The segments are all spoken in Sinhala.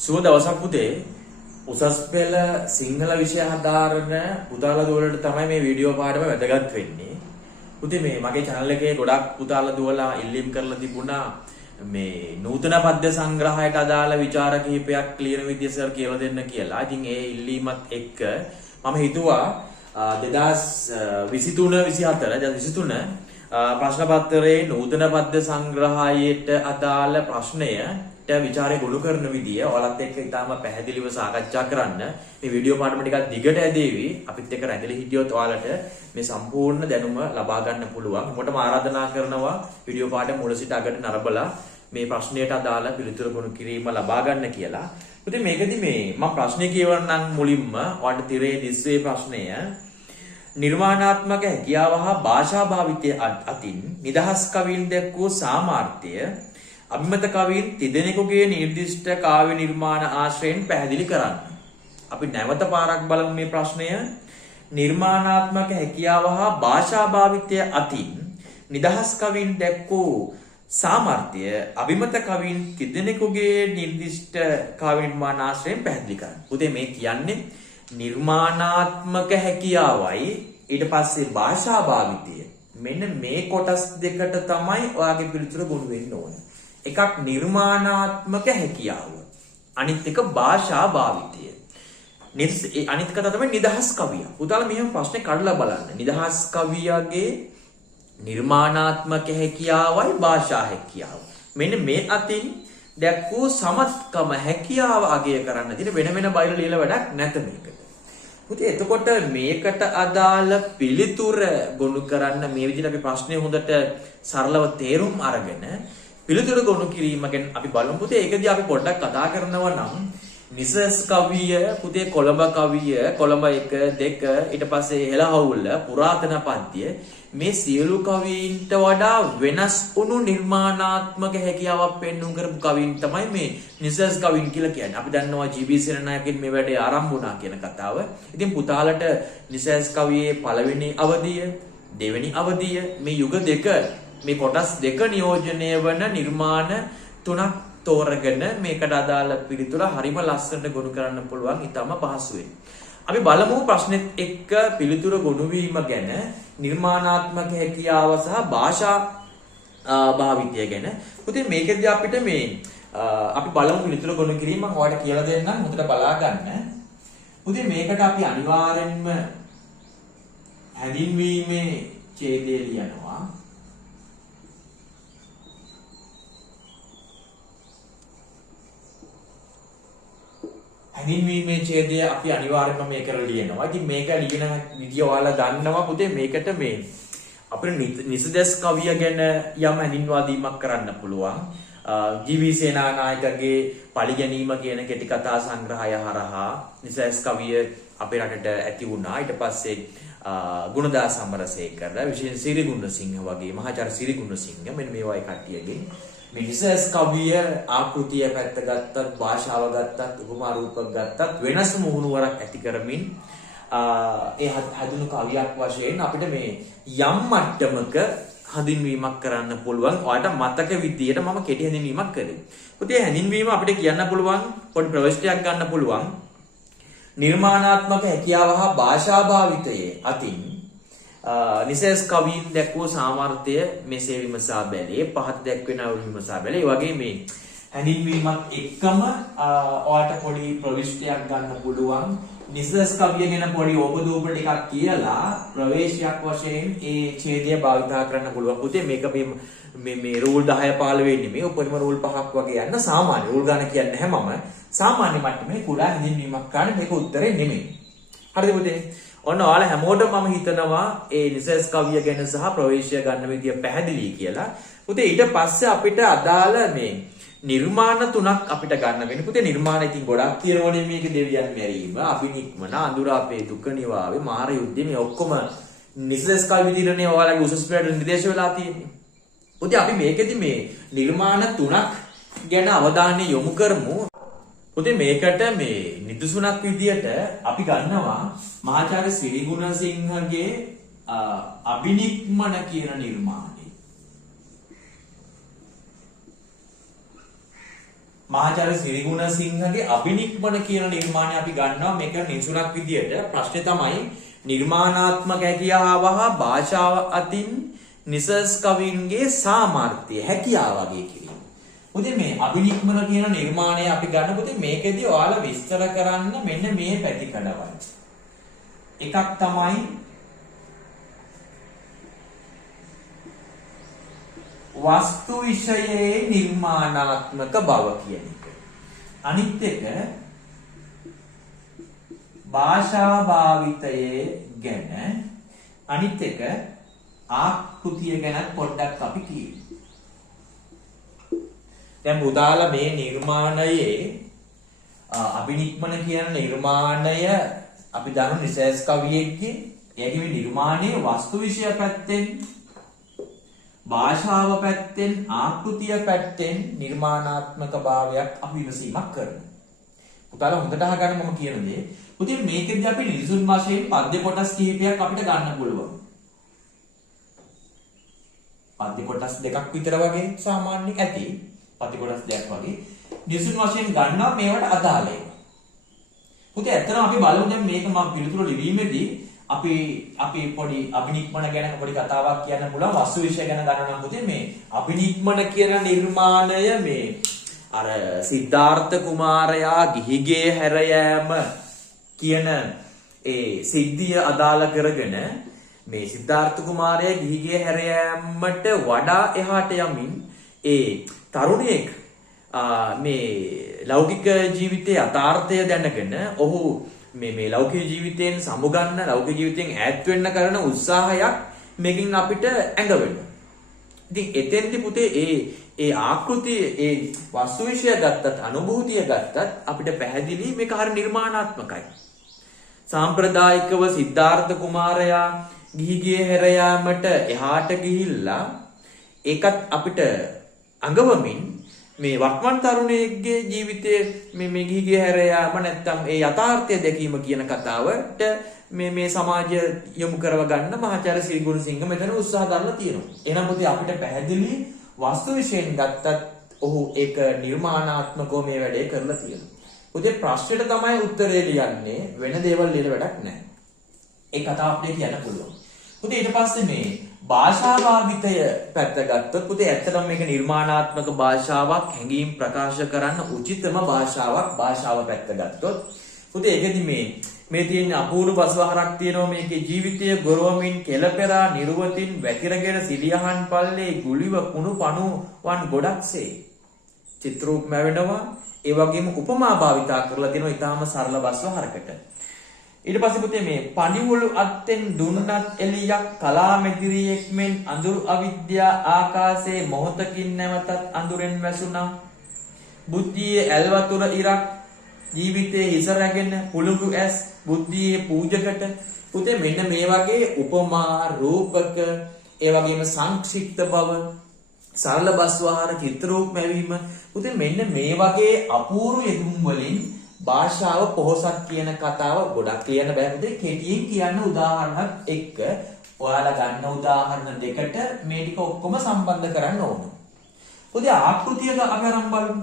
සුබ දවසක් පුතේ. උසස් පෙළ සිංහල විෂය හදාරන පුතාලා දුවලට තමයි මේ වීඩියෝ පාඩම වැදගත් වෙන්නේ. පුතේ මේ මගේ channel එකේ ගොඩක් පුතාලා දුවලා ඉල්ලීම් කරලා තිබුණා මේ නූතන පද්‍ය සංග්‍රහයට අදාළ විචාර කිහිපයක් ක්ලියර් විද්‍ය සර් කියලා දෙන්න කියලා. ඉතින් ඒ ඉල්ලීමත් එක්ක මම හිතුවා 2023 ප්‍රශ්න පත්‍රයේ නූතන පද්‍ය සංග්‍රහයට අදාළ ප්‍රශ්නයට විචාරය ගොනු කරන විදිය ඔයාලත් එක්ක ඉතාම පැහැදිලිව සාකච්ඡා කරන්න මේ වීඩියෝ පාඩම ටිකක් දිගට ඇදේවි. අපිත් එක්ක රැඳිලා හිටියොත් ඔයාලට මේ සම්පූර්ණ දැනුම ලබා ගන්න පුළුවන්. මොකටම ආරාධනා කරනවා වීඩියෝ පාඩම මුල සිට අගට නරඹලා මේ ප්‍රශ්නයට අදාළ පිළිතුරු ගොනු කිරීම ලබා ගන්න කියලා. ඉතින් මේකෙදි මේ මම ප්‍රශ්නේ කියවන්නම් මුලින්ම ඔයාලට තිරේ දිස්සේ ප්‍රශ්නය නිර්මාණාත්මක හැකියාව හා භාෂා භාවිතය අතින් නිදහස් කවින් දැක්වූ සාමාර්ථය අභිමත කවින් තිදෙනෙකුගේ නිර්දිෂ්ට කාව්‍ය නිර්මාණ ආශ්‍රයෙන් පැහැදිලි කරන්න. අපි නැවත පාරක් බලමු මේ ප්‍රශ්නය. නිර්මාණාත්මක හැකියාව හා භාෂා භාවිතය අතින් නිදහස් කවින් දැක්වූ සාමාර්ථය අභිමත කවින් තිදෙනෙකුගේ නිර්දිෂ්ට කාව්‍ය නිර්මාණ ආශ්‍රයෙන් පැහැදිලි කරන්න. උදේ මේ කියන්නේ නිර්මාණාත්මක හැකියාවයි ඊට පස්සේ භාෂා භාවිතය. මෙන්න මේ කොටස් දෙකට තමයි ඔයාගේ පිළිතුර ගොනු වෙන්න ඕනේ. එකක් නිර්මාණාත්මක හැකියාව, අනිත් එක භාෂා භාවිතය. අනිත් එක තමයි නිදහස් කවිය. පුතාලා මෙහෙම ප්‍රශ්නේ කඩලා බලන්න. නිදහස් කවියගේ නිර්මාණාත්මක හැකියාවයි භාෂා හැකියාව. මෙන්න මේ අතින් දැක්වූ සමත්කම හැකියාව අගය කරන්න තියෙන වෙන වෙන බයිල ලියලා වැඩක් නැත මේකට. පුතේ එතකොට මේකට අදාළ පිළිතුර ගොනු කරන්න මේ විදිහට අපි ප්‍රශ්නේ හොඳට සරලව තේරුම් අරගෙන පිළිතුර ගොනු කිරීම ගැන අපි බලමු පුතේ. ඒකදී අපි පොඩ්ඩක් කතා කරනවා නම් නිසස් කවිය පුතේ කොළඹ කවිය කොළඹ 1 2 ඊට පස්සේ හෙළහවුල පුරාතන පද්‍ය මේ සියලු කවීන්ට වඩා වෙනස් වුණු නිර්මාණාත්මක හැකියාවක් පෙන්වු කරපු කවීන් තමයි මේ නිසස් කවීන් කියලා කියන්නේ. අපි දන්නවා ජී.බී. සේනානායකගෙන් මේ වැඩේ ආරම්භ වුණා කියන කතාව. ඉතින් පුතාලට නිසස් කවියේ පළවෙනි අවධිය දෙවෙනි අවධිය මේ යුග දෙක මේ කොටස් දෙක නියෝජනය වන නිර්මාණ තුනක් තෝරගෙන මේකට අදාළ පිළිතුර හරිම ලස්සනට ගොනු කරන්න පුළුවන් ඊටම පහසුවෙන්. අපි බලමු ප්‍රශ්නෙත් එක්ක පිළිතුර ගොනු වීම ගැන නිර්මාණාත්මක හැකියාව සහ භාෂා භාවිතය ගැන. පුතේ මේකෙදී අපිට මේ අපි බලමු පිළිතුර ගොනු කිරීම මම ඔයාලට කියලා දෙන්නම් හොඳට බලා ගන්න. පුතේ මේකට අපි අනිවාර්යෙන්ම හැඳින්වීමේ ඡේදය ලියනවා. හැඳින්වීමේ ඡේදය අපි අනිවාර්යයෙන්ම මේකට ලියනවා. ඉතින් මේක ලියන විදිය ඔයාලා දන්නවා පුතේ. මේකට මේ අපිට නිසදස් කවිය ගැන යම් හැඳින්වා දීමක් කරන්න පුළුවන්. ජී.බී. සේනානායකගේ පරිගැනීම කියන කෙටි කතා සංග්‍රහය හරහා නිසදස් කවිය අපේ රටට ඇති වුණා. ඊට පස්සේ ගුණදාස අමරසේකර, විශේෂ සිරිගුණසිංහ වගේ මහාචාර්ය සිරිගුණසිංහ මෙන්න මේ වගේ කට්ටියගෙන් මේ නිසස් කවිය ආකෘතිය පැත්ත ගත්තත් භාෂාව ගත්තත් උපමා රූපක ගත්තත් වෙනස් මුහුණුවරක් ඇති කරමින් ඒ හඳුනු කවියක් වශයෙන් අපිට මේ යම් මට්ටමක හඳුන්වීමක් කරන්න පුළුවන්. ඔයාලට මතක විදියට මම කෙටි හඳුන්වීමක් කරේ. පුතේ හැඳින්වීම අපිට කියන්න පුළුවන් පොඩි ප්‍රවේශයක් ගන්න පුළුවන්. නිර්මාණාත්මක හැකියාව හා භාෂා භාවිතයේ අතින් නිසස් කවීන් දැක්වූ සාමර්ථය මෙසේ විමසා බැලේ පහත දැක්වෙන විමසා බැලේ. ඒ වගේ මේ හැඳින්වීමත් එක්කම ඔයාලට පොඩි ප්‍රවිෂ්ටයක් ගන්න පුළුවන්. නිසස් කවිය ගැන පොඩි ඕපදූප ටිකක් කියලා ප්‍රවේශයක් වශයෙන් ඒ ඡේදය භාවිතා කරන්න පුළුවන්. පුතේ මේක මේ රූල් 10 15 වෙන්නේ මේ උපරිම රූල් 5ක් වගේ යන සාමාන්‍ය රූල් ගන්න කියන්නේ නැහැ මම. සාමාන්‍ය මට්ටමේ කුඩා හැඳින්වීමක් ගන්න මේක උත්තරේ නෙමෙයි. හරිද පුතේ? ඔන්න ඔයාලා හැමෝටම මම හිතනවා ඒ නිසස් කවිය ගැන සහ ප්‍රවේශය ගන්න විදිය පැහැදිලි කියලා. පුතේ ඊට පස්සේ අපිට අදාළ මේ නිර්මාණ තුනක් අපිට ගන්න වෙන්නේ. පුතේ නිර්මාණ ඉතින් ගොඩක් තියෙනවනේ මේක. දෙවියන් මැරීම, අභිනික්මන, අඳුර අපේ දුක නිවාවේ, මාර යුද්ධය මේ ඔක්කොම නිසස් කවි විදිහටනේ ඔයාලගේ උසස් පෙළට නිර්දේශ වෙලා තියෙන්නේ. පුතේ අපි මේකෙදි මේ නිර්මාණ තුනක් ගැන අවධානය යොමු කරමු. පුතේ මේකට මේ නිදසුනක් විදියට අපි ගන්නවා මහාචාර්ය සිරිගුණසිංහගේ අභිනික්මන කියන නිර්මාණය. මහාචාර්ය සිරිගුණසිංහගේ අබිනික්මන කියන නිර්මාණය අපි ගන්නවා මේක නිසුණක් විදියට. ප්‍රශ්නේ තමයි නිර්මාණාත්මක හැකියාව හා භාෂාව අතින් නිසස් කවින්ගේ සාමර්ථ්‍ය හැකියාව වගේ කිරීම. පුතේ මේ අබිනික්මන කියන නිර්මාණය අපි ගන්න පුතේ මේකෙදි ඔයාලා විස්තර කරන්න මෙන්න මේ පැතිකඩවයි. එකක් තමයි වස්තු විෂයේ නිර්මාණාත්මක බව කියන එක. අනිත් එක භාෂා භාවිතයේ ගැන, අනිත් එක ආකෘතිය ගැන පොඩ්ඩක් අපි කියමු. දැන් පුතාලා මේ නිර්මාණයේ අබිනික්මන කියන නිර්මාණය අපි දන්න නිසස් කවියෙක්ගේ එයාගේ මේ නිර්මාණයේ වස්තු විෂය පැත්තෙන්, භාෂාව පැත්තෙන්, ආකෘතිය පැත්තෙන් නිර්මාණාත්මක භාවයක් අපි විමසීමක් කරනවා. පුතාලා හොඳට අහගන්න මම කියන දේ. පුතේ මේකෙදී අපි නිරිසුන් වශයෙන් පද්‍ය කොටස් කිහිපයක් අපිට ගන්න පුළුවන්. පද්‍ය කොටස් දෙකක් විතර වගේ සාමාන්‍ය ඇති. පද්‍ය කොටස් දෙකක් වගේ නිරිසුන් වශයෙන් ගන්නවා මේවට අදාළ ඒවා. පුතේ ඇත්තටම අපි බලමු දැන් මේක මම පිළිතුරු ලිවීමේදී අපි පොඩි අබිනික්මන ගැන පොඩි කතාවක් කියන්න පුළුවන්. වස්තු විෂය ගැන ගන්න නම් පුතේ මේ අබිනික්මන කියන නිර්මාණය මේ අර සිද්ධාර්ථ කුමාරයා ගිහිගේ හැර යාම කියන ඒ සිද්ධිය අදාළ කරගෙන මේ සිද්ධාර්ථ කුමාරයා ගිහිගේ හැර යාමට වඩා එහාට යමින් ඒ තරුණයෙක් මේ ලෞකික ජීවිතයේ යථාර්ථය දැනගෙන ඔහු මේ ලෞකික ජීවිතයෙන් සමුගන්න, ලෞකික ජීවිතයෙන් ඈත් වෙන්න කරන උත්සාහයක් මේකෙන් අපිට ඇඟ වෙනවා. ඉතින් එතෙන්දි පුතේ ඒ ආකෘතිය, ඒ වස්තු විෂය ගත්තත්, අනුභූතිය ගත්තත් අපිට පැහැදිලි මේක හරිය නිර්මාණාත්මකයි. සාම්ප්‍රදායිකව සිද්ධාර්ථ කුමාරයා ගිහිගේ හැර යාමට එහාට ගිහිල්ලා ඒකත් අපිට අඟවමින් මේ වර්තමාන තරුණයෙක්ගේ ජීවිතයේ මේ ගිහිගේ හැර යාම නැත්තම් ඒ යථාර්ථය දැකීම කියන කතාවට මේ සමාජය යොමු කරව ගන්න මහාචාර්ය සිරිගුණසිංහ මෙතන උත්සාහ ගන්න තියෙනවා. එහෙනම් පුතේ අපිට පැහැදිලි වස්තු විශේෂයෙන් ගත්තත් ඔහු ඒක නිර්මාණාත්මකව මේ වැඩේ කරලා තියෙනවා. පුතේ ප්‍රශ්නෙට තමයි උත්තරේ ලියන්නේ, වෙන දේවල් ලියලා වැඩක් නැහැ. ඒ කතාව අපිට කියන්න පුළුවන්. පුතේ ඊට පස්සේ මේ භාෂා භාවිතය පැත්ත ගත්තොත් පුතේ ඇත්තටම මේක නිර්මාණාත්මක භාෂාවක්, හැඟීම් ප්‍රකාශ කරන්න උචිතම භාෂාවක්. භාෂාව පැත්ත ගත්තොත් පුතේ ඒකෙදි මේ තියෙන අපූර්ව පසුහරක් තියෙනවා. මේකේ ජීවිතය ගොරවමින් කෙලපෙරා නිර්වතින් වැතිරගෙන සිලියහන් පල්ලේ ගුලිව කුණු පණුවන් ගොඩක්සේ චිත්‍රූප මැවෙනවා. ඒ වගේම උපමා භාවිතා කරලා තියෙනවා ඊටාම සරල පසුහරකට. ඊට පස්සේ පුතේ මේ පණිවුළු අත්තෙන් දුන්නත් එලියක් කලා මෙදිරියෙක් මෙන් අඳුරු අවිද්‍යා ආකාශයේ මොහොතකින් නැවතත් අඳුරෙන් වැසුණා. බුද්ධියේ ඇල්වතුර ඉරක් ජීවිතයේ හිස රැගෙන පුළුඟු ඇස් බුද්ධියේ පූජකට. පුතේ මෙන්න මේ වගේ උපමා රූපක, ඒ වගේම සංක්ෂිප්ත බව, සරල බස්වහර, චිත්‍රූප මැවීම. පුතේ මෙන්න මේ වගේ අපූර්ව යෙදුම් වලින් භාෂාව පොහොසත් කියන කතාව ගොඩක් කියන්න බෑ පුතේ. කෙටියෙන් කියන්න උදාහරණයක් එක්ක ඔයාලා ගන්න උදාහරණ දෙකට මේ ටික ඔක්කොම සම්බන්ධ කරන්න ඕන. පුතේ ආකෘතිය අපි අරන් බලමු.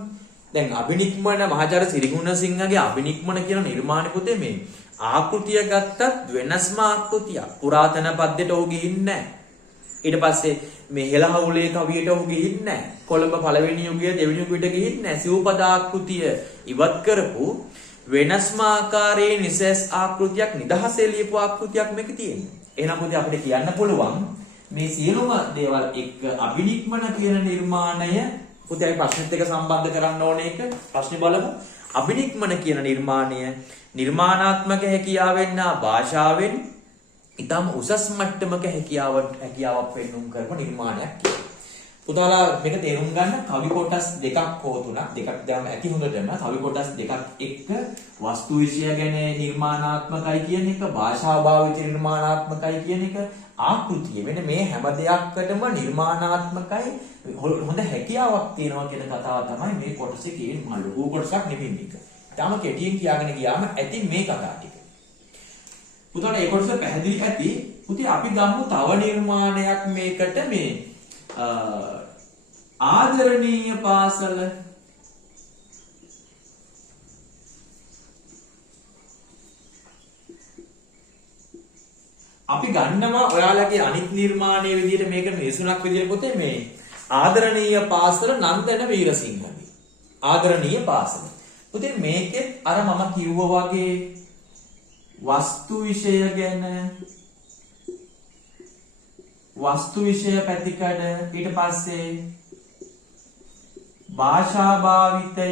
දැන් අබිනික්මන මහාචාර්ය සිරිගුණසිංහගේ අබිනික්මන කියන නිර්මාණය පුතේ මේ ආකෘතිය ගත්තත් වෙනස්ම ආකෘතියක්. පුරාතන පද්‍යයට ඔහු ගිහින් නැහැ. ඊට පස්සේ මේ හෙළහවුලේ කවියට ඔහු ගිහින් නැහැ. කොළඹ පළවෙනි යුගයේ දෙවෙනි යුගයට ගිහින් නැහැ. සිව්පද ආකෘතිය ඉවත් කරපු වෙනස්ම ආකාරයේ නිසස් ආකෘතියක්, නිදහසේ ලියපු ආකෘතියක් මේක තියෙනවා. එහෙනම් පුතේ අපිට කියන්න පුළුවන් මේ සියලුම දේවල් එක්ක අබිනික්මන කියන නිර්මාණය පුතේ අපි ප්‍රශ්නෙත් එක්ක සම්බන්ධ කරන්න ඕනේ. එක ප්‍රශ්නේ බලමු. අබිනික්මන කියන නිර්මාණය නිර්මාණාත්මක හැකියාවෙන් හා භාෂාවෙන් ඊටම උසස් මට්ටමක හැකියාවක් පෙන්වුම් කරපු නිර්මාණයක් කියලා. පුතාලා මේක තේරුම් ගන්න කවි කොටස් දෙකක් හෝ තුනක් දෙකක් දැම ඇති හොඳටම කවි කොටස් දෙකක් එක්ක වස්තු විෂය ගැන නිර්මාණාත්මකයි කියන එක, භාෂා භාවිත නිර්මාණාත්මකයි කියන එක, ආකෘතිය වෙන මේ හැම දෙයක්කටම නිර්මාණාත්මකයි හොඳ හැකියාවක් තියෙනවා කියන කතාව තමයි මේ කොටසේ කියන ලොකු කොටසක් නෙමෙයි මේක. තාම කෙටියෙන් කියාගෙන ගියාම ඇති මේ කතාව ටික. පුතාලා ඒ කොටස පැහැදිලි ඇති. පුතේ අපි ගමු තව නිර්මාණයක් මේකට මේ ආදරණීය පාසල අපි ගන්නවා ඔයාලගේ අනිත් නිර්මාණයේ විදිහට මේක නිසුණක් විදිහට පොතේ මේ ආදරණීය පාසල නන්දන වීරසිංහගේ. ආදරණීය පාසල. පුතේ මේකෙත් අර මම කිව්වා වගේ වස්තු විෂය ගැන වස්තු විෂය පැතිකඩ ඊට පස්සේ භාෂා භාවිතය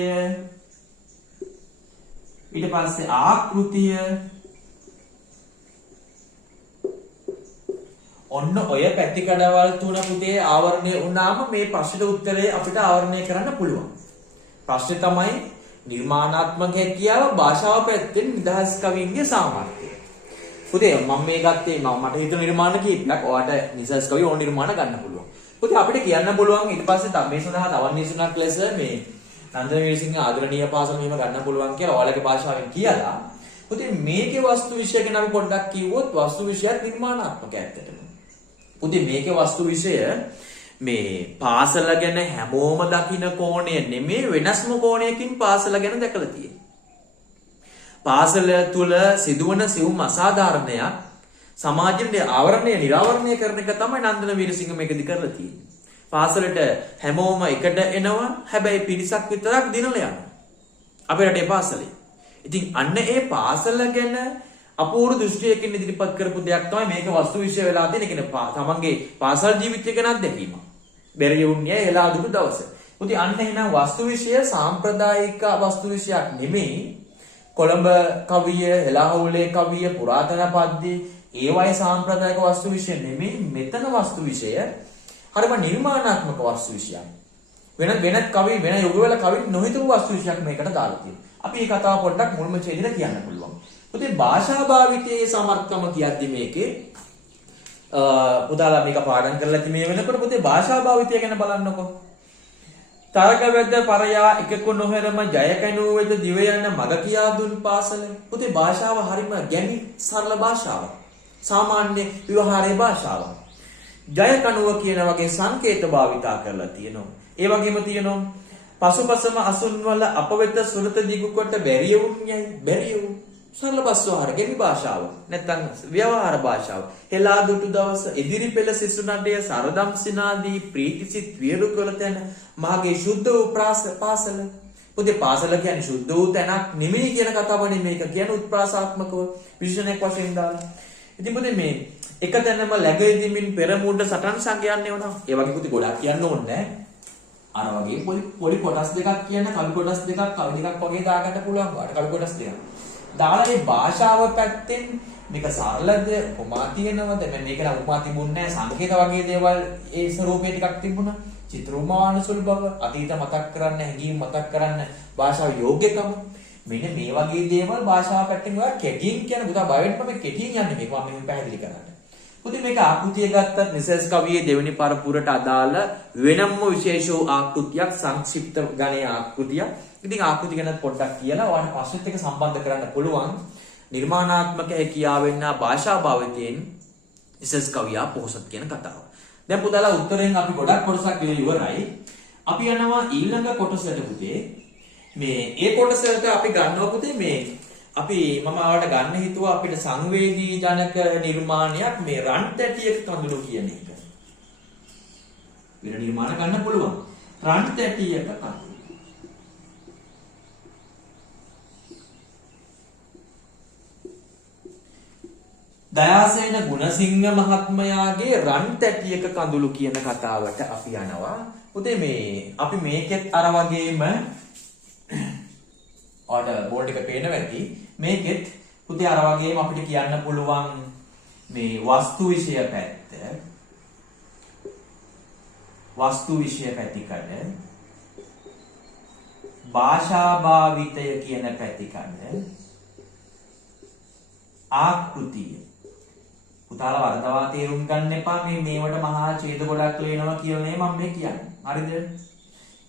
ඊට පස්සේ ආකෘතිය ඔන්න ඔය පැතිකඩවල් තුන පුතේ ආවරණය වුණාම මේ ප්‍රශ්නෙට උත්තරේ අපිට ආවරණය කරන්න පුළුවන්. ප්‍රශ්නේ තමයි නිර්මාණාත්මක හැකියාව භාෂාව පැත්තෙන් නිදහස් කවියන්ගේ සාමර්ථ්‍යය. පුතේ මම මේ ගත්තේ මට හිතුව නිර්මාණ කීපයක් ඔයාලට නිදහස් කවිය ඕන නිර්මාණ ගන්න පුළුවන්. පුතේ අපිට කියන්න පුළුවන් ඊට පස්සේ මේ සඳහා තවත් නිසුණක් ලෙස මේ නන්දන වීරසිංහ ආදරණීය පාසල මෙහෙම ගන්න පුළුවන් කියලා ඔයාලගේ භාෂාවෙන් කියලා. පුතේ මේකේ වස්තු විෂය ගැන අපි පොඩ්ඩක් කිව්වොත් වස්තු විෂයත් නිර්මාණාත්මක ඇත්තටම. පුතේ මේකේ වස්තු විෂය මේ පාසල ගැන හැමෝම දකින කෝණය නෙමෙයි වෙනස්ම කෝණයකින් පාසල ගැන දැකලා තියෙන්නේ. පාසල තුල සිදුවන සිවුම් අසාධාරණයක් සමාජයේ ආවරණය නිරාවරණය කරන එක තමයි නන්දන වීරසිංහ මේකදි කරලා තියෙන්නේ. පාසලට හැමෝම එකට එනවා හැබැයි පිරිසක් විතරක් දිනලා යනවා. අපේ රටේ පාසලේ. ඉතින් අන්න ඒ පාසල ගැන අපූර්ව දෘෂ්ටියකින් ඉදිරිපත් කරපු දෙයක් තමයි මේක වස්තු විෂය වෙලා තියෙන. කියන්නේ තමන්ගේ පාසල් ජීවිතය ගැන අත්දැකීම. බැරි වුණේ එලා දුටු දවස. මුති අන්න එහෙනම් වස්තු විෂය සාම්ප්‍රදායික වස්තු විෂයක් නෙමෙයි. කොළඹ කවිය, එළහවුලේ කවිය, පුරාතන පද්‍ය ඒවයි සාම්ප්‍රදායික වස්තු විෂය නෙමෙයි. මෙතන වස්තු විෂය හරිම නිර්මාණාත්මක වස්තු විෂයක්. වෙනත් කවි වෙන යුගවල කවි නොහිතපු වස්තු විෂයක් මේකට දාලා තියෙනවා. අපි මේ කතාව පොඩ්ඩක් මුල්ම ඡේදෙට කියන්න පුළුවන්. පුතේ භාෂා භාවිතයේ සමර්ථකම කියද්දි මේකේ පුතාලා මේක පාඩම් කරලා ඇති මේ වෙනකොට පුතේ භාෂා භාවිතය ගැන බලන්නකෝ. තරක වැද පරයා එකක නොහෙරම ජය කැණුව වෙද දිව යන මග කියා දුන් පාසල. පුතේ භාෂාව හරිම ගැමි සරල භාෂාවක්. සාමාන්‍ය ව්‍යවහාරයේ භාෂාවක්. ජය කණුව කියන වගේ සංකේත භාවිතා කරලා තියෙනවා. ඒ වගේම තියෙනවා පසුපසම අසුන් වල අප වෙත සුරත දිගු කොට බැරිය වුන්යයි බැරිය වුන්. සරල භාෂාව ගැමි භාෂාව. නැත්නම් ව්‍යවහාර භාෂාව. හෙලා දුටු දවස ඉදිරි පෙළ සිසු නඩය සරදම් සිනාදී ප්‍රීතිසිත වියරු කළ තැන මාගේ ශුද්ධ වූ පාසල. පුතේ පාසල කියන්නේ ශුද්ධ වූ තැනක් නෙමෙයි කියන කතාවනේ මේක කියන්නේ උත්ප්‍රාසාත්මකව විශේෂණයක් වශයෙන් දාලා. ඉතින් පුතේ මේ එක තැනම läගෙදිමින් පෙරමුඩ සටන් සංගයන්නේ වුණා. ඒ වගේ පුතේ ගොඩක් කියන්න ඕනේ නැහැ. අර වගේ පොඩි කොටස් දෙකක් කියන්න කවි කොටස් දෙකක් කවි දෙකක් වගේ දාගන්න පුළුවන්. වාට කවි කොටස් දෙකක්. දාලා මේ භාෂාව පැත්තෙන් මේක සරලද කොමා තියෙනවද මේක නම් උපමා තිබුණේ නැහැ සංකේත වගේ දේවල් ඒ ස්වරූපේ ටිකක් තිබුණා චිත්‍රෝමාන සුළු බව අතීත මතක් කරන්න හැඟීම් මතක් කරන්න භාෂාව යෝග්‍යකම මෙන්න මේ වගේ දේවල් භාෂාව පැත්තෙන් ඔයා කෙටියෙන් කියන පුතා බය වෙන්න මම කෙටියෙන් යන්නේ මේක මම මෙහෙම පැහැදිලි කරන්න. පුතේ මේක ආකෘතිය ගත්තත් නිසස් කවියේ දෙවෙනි පරපුරට අදාළ වෙනම විශේෂ ආකෘතියක් සංක්ෂිප්ත ගණයේ ආකෘතියක්. ඉතින් ආකෘති ගැන පොඩ්ඩක් කියලා ඔයාලට ප්‍රශ්නෙත් එක්ක සම්බන්ධ කරන්න පුළුවන්. නිර්මාණාත්මක හැකියාවෙන් නා භාෂා භාවිතයෙන් නිසස් කවියා පොහොසත් කියන කතාව. දැන් පුතාලා උත්තරෙන් අපි ගොඩක් කොටසක් ඉවරයි. අපි යනවා ඊළඟ කොටසට පුතේ. මේ ඒ කොටසට අපි ගන්නවා පුතේ මේ අපි මම ආවට ගන්න හිතුවා අපිට සංවේදී ජනක නිර්මාණයක් මේ රන් තැටියක කඳුළු කියන එක. වෙන නිර්මාණ ගන්න පුළුවන්. රන් තැටියක කඳුළු. දයාසේන ගුණසිංහ මහත්මයාගේ රන් තැටියක කඳුළු කියන කතාවට අපි යනවා. පුතේ මේ අපි මේකෙත් අර වගේම ඔයාට බෝඩ් එක පේනවා ඇති. මේකෙත් පුතේ අර වගේම අපිට කියන්න පුළුවන් මේ වස්තු විෂය පැත්ත. වස්තු විෂය පැතිකඩ. භාෂා භාවිතය කියන පැතිකඩ. ආකෘතිය. පුතාලා වරදවා තේරුම් ගන්න එපා මේ මේවට මහා ඡේද ගොඩක් වෙනවා කියලා නේ මම මේ කියන්නේ. හරිද?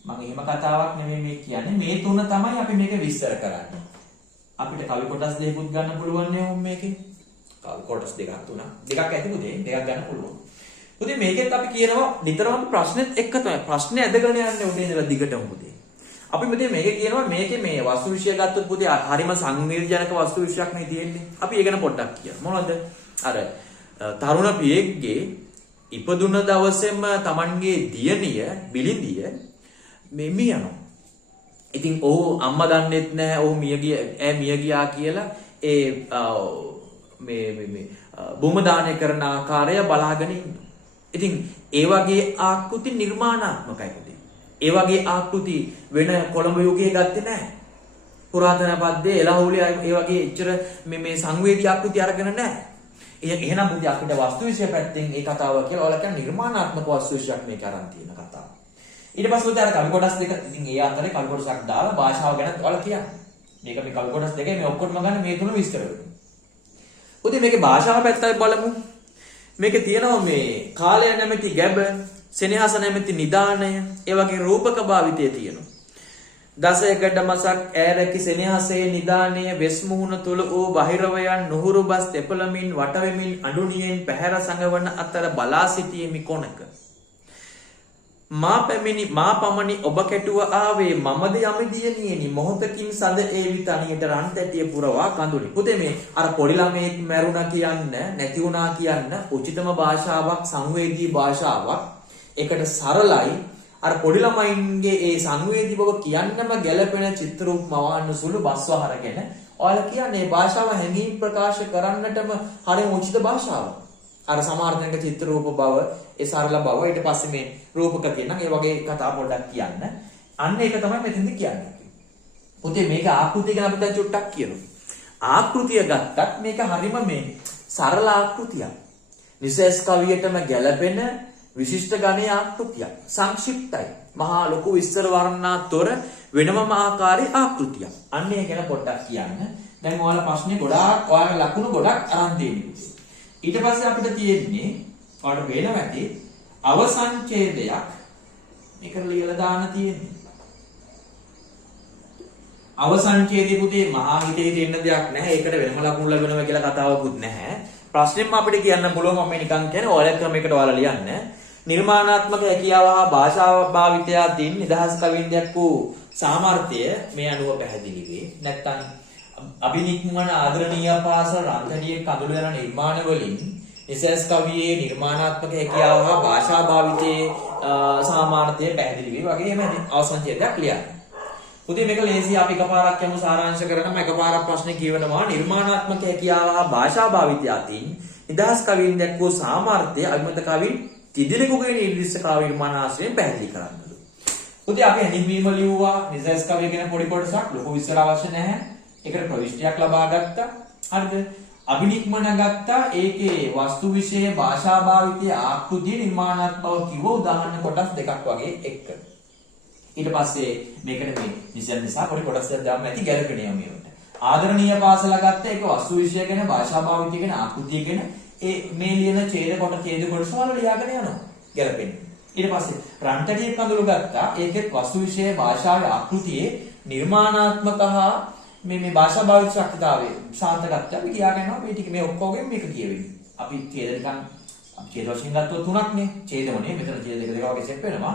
මම එහෙම කතාවක් නෙමෙයි මේ කියන්නේ. මේ තුන තමයි අපි මේක විස්තර කරන්නේ. අපිට කවි කොටස් දෙකකුත් ගන්න පුළුවන් නේ මේකේ. කවි කොටස් දෙකක් තුනක්. දෙකක් ඇති පුතේ. දෙකක් ගන්න පුළුවන්. පුතේ මේකෙත් අපි කියනවා නිතරම ප්‍රශ්නෙත් එක්ක තමයි. ප්‍රශ්නේ ඇදගෙන යන්නේ උදේ ඉඳලා දිගටම පුතේ. අපි මෙතේ මේකේ කියනවා මේකේ මේ වස්තු විෂය ගත්තොත් පුතේ හරිම සංවේදීජනක වස්තු විෂයක් නේ තියෙන්නේ. අපි ඒක ගැන පොඩ්ඩක් කියමු. මොනවද? අර තරුණ පියෙක්ගේ ඉපදුන දවසේම Tamanගේ දියණිය බිලිඳිය මේ මිය යනවා. ඉතින් ඔහු අම්මා දන්නෙත් නැහැ ඔහු මිය ගියා කියලා ඒ මේ බොම දානය කරන ආකාරය බලාගෙන ඉන්නවා. ඉතින් ඒ වගේ ආකෘති නිර්මාණාත්මකයි පුතේ. ඒ වගේ ආකෘති වෙන කොළඹ යුගයේ ගත්තේ නැහැ. පුරාතන පද්‍යයේ එළහුලිය ඒ වගේ එච්චර මේ සංවේදී ආකෘති අරගෙන නැහැ. එහෙනම් පුතේ අපිට වස්තු විශ්ය පැත්තෙන් මේ කතාව කියලා ඔයාලා කියන නිර්මාණාත්මක වස්තු විශ්යක් මේක අරන් තියෙන කතාව. ඊට පස්සේ උදාර කවි කොටස් දෙක ඉතින් ඒ අතරේ කවි කොටසක් දාලා භාෂාව ගැන ඔයාලා කියන්නේ. මේක මේ කවි කොටස් දෙකේ මේ ඔක්කොම ගන්න මේ තුන විස්තර වෙනවා. පුතේ මේකේ භාෂාව පැත්තයි බලමු. මේකේ තියෙනවා මේ කාලය නැමැති ගැබ, සෙනෙහස නැමැති නිදානය, ඒ වගේ රූපක භාවිතය තියෙනවා. දසයකට මසක් ඈරකි සෙනෙහසේ නිදානය වෙස් මුහුණ තුල වූ බහිරවයන් නුහුරු බස් තෙපලමින් වටවෙමින් අඬුනියෙන් පැහැර සංගවන අතර බලා සිටියෙමි කොනක. මා පමණි ඔබ කැටුව ආවේ මමද යමිදියනියනි මොහොතකින් සඳ ඒවි තනියට රන් තැටිය පුරවා කඳුලි. පුතේ මේ අර පොඩි ළමයෙක් මැරුණා කියන්න නැති වුණා කියන්න උචිතම භාෂාවක් සංවේදී භාෂාවක්. ඒකට සරලයි අර පොඩි ළමයින්ගේ ඒ සංවේදී බව කියන්නම ගැළපෙන චිත්‍ර රූපමවන්න සුළු බස්වහරගෙන ඔයාලා කියන්නේ භාෂාව හැඟීම් ප්‍රකාශ කරන්නටම හරිම උචිත භාෂාවක්. අර සමහරතනක චිත්‍ර රූප බව ඒ සරල බව ඊට පස්සේ මේ රූපක කියනනම් ඒ වගේ කතා පොඩ්ඩක් කියන්න. අන්න ඒක තමයි මෙතෙන්ද කියන්නේ. පුතේ මේක ආකෘතිය ගැන අපි දැන් චුට්ටක් කියනවා. ආකෘතිය ගත්තත් මේක හරිම මේ සරල ආකෘතියක්. නිසස් කවියටම ගැළපෙන විශිෂ්ට ගණයේ ආකෘතියක්. සංක්ෂිප්තයි. මහා ලොකු විස්තර වර්ණනාතොර වෙනමම ආකාරයේ ආකෘතියක්. අන්න ඒ ගැන පොඩ්ඩක් කියන්න. දැන් ඔයාලා ප්‍රශ්නේ ගොඩාක් ඔයාලා ලකුණු ගොඩක් අරන් දෙන්නේ. ඊට පස්සේ අපිට තියෙන්නේ ඔයාලට වෙනම ඇති අවසංඡේදයක් මේකට ලියලා දාන්න තියෙන්නේ. අවසංඡේදයේ පුතේ මහා හිතේ දෙන්න දෙයක් නැහැ. ඒකට වෙනම ලකුණු ලැබෙනවා කියලා කතාවකුත් නැහැ. ප්‍රශ්නෙම අපිට කියන්න පුළුවන් මම නිකන් කියන්නේ ඔයාලා ක්‍රමයකට ඔයාලා ලියන්න. නිර්මාණාත්මක හැකියාව හා භාෂාව භාවිතය අතින් නිදහස් කවින්දයක් වූ සාමර්ථ්‍ය මේ අනුව පැහැදිලි වේ. නැත්තම් අභිනික්මන ආදරණීය පාසල රන්තඩියේ කඳුළු යන නිර්මාණ වලින් නිසස් කවියේ නිර්මාණාත්මක හැකියාව හා භාෂා භාවිතයේ සාමර්ථ්‍ය පැහැදිලි වේ වගේ එහෙම අවසන්චේතයක් ලියන්න. පුතේ මේක ලේසි අපි එකපාරක් යමු සාරාංශ කරනම එකපාරක් ප්‍රශ්නේ කියවනවා නිර්මාණාත්මක හැකියාව හා භාෂා භාවිතය අතින් නිදහස් කවින්දයක් වූ සාමර්ථ්‍ය අභිමත කවින් තිදිනෙකුගේ නිර්දිෂ්ට කාව්‍ය නිර්මාණ ආශ්‍රයෙන් පැහැදිලි කරන්නලු. පුතේ අපි හැඳින්වීම ලියුවා නිසස් කවිය ගැන පොඩි කොටසක් ලොකු විස්තර අවශ්‍ය නැහැ. ඒකට ප්‍රවිෂ්ටියක් ලබා ගත්තා. හරිද? අභිනික්මන ගත්තා. ඒකේ වස්තු විෂය භාෂා භාවිතයේ ආකෘති නිර්මාණාත්මක බව කිව්ව උදාහරණ කොටස් දෙකක් වගේ එක්ක. ඊට පස්සේ මේකට මේ නිසා පොඩි කොටස් දෙකක් දාන්න ඇති ගැලපෙන්නේ මේවට. ආදරණීය පාසල ගත්ත ඒක වස්තු විෂය ගැන භාෂා භාවිතය ගැන ආකෘතිය ගැන ඒ මේ ලියන ඡේද කොටස වල ලියාගෙන යනවා. ගැලපෙන්නේ. ඊට පස්සේ රන්ටඩියේ කඳුළු ගත්තා. ඒකෙත් වස්තු විෂය භාෂාවේ ආකෘතියේ නිර්මාණාත්මක හා මේ භාෂා භාවිත ශක්තිතාවය ශාන්ත ගත්තා. අපි කියාගෙන යනවා මේ ටික මේ ඔක්කොගෙන් මේක කියවෙන්නේ. අපි ඡේද නිකන් අපි ඡේද වශයෙන් ගත්තොත් තුනක් නේ. ඡේදමනේ මෙතන ඡේද දෙක වගේ සෙට් වෙනවා.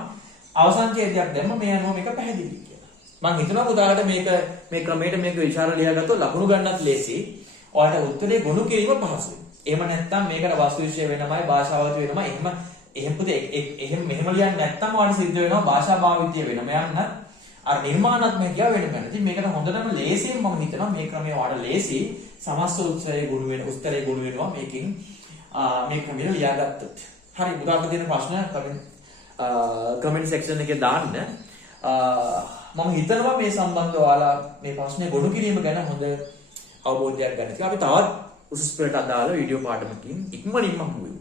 අවසන් ඡේදයක් දැම්ම මේ අනුව මේක පැහැදිලි කියලා. මම හිතනවා පුතාලට මේක මේ ක්‍රමයට මේක විචාර ලියාගත්තොත් ලකුණු ගන්නත් ලේසි. ඔයාලට උත්තරේ ගොනු කිරීම පහසුයි. එහෙම නැත්නම් මේකට වස්තු විෂය වෙනමයි භාෂාවත වෙනමයි එහෙම පුතේ එහෙම මෙහෙම ලියන්නේ නැත්නම් ඔයාලට සිද්ධ වෙනවා භාෂා භාවිතය වෙනම යන්න අර නිර්මාණාත්මක කියා වෙනම යන. ඉතින් මේකට හොඳටම ලේසියෙන් මම හිතනවා මේ ක්‍රමය ඔයාලට ලේසි සමස්ත උත්තරේ ගුණ වෙන උත්තරේ ගුණ වෙනවා මේකෙන් මේ ක්‍රමයට ලියාගත්තොත්. හරි පුතාට තියෙන ප්‍රශ්න කමෙන්ට් සෙක්ෂන් එකේ දාන්න. මම හිතනවා මේ සම්බන්ධව ඔයාලා මේ ප්‍රශ්නේ ගොනු කිරීම ගැන හොඳ අවබෝධයක් ගන්න. අපි තවත් උසස් පෙළට අදාළ වීඩියෝ පාඩමකින් ඉක්මනින්ම හමු වෙමු.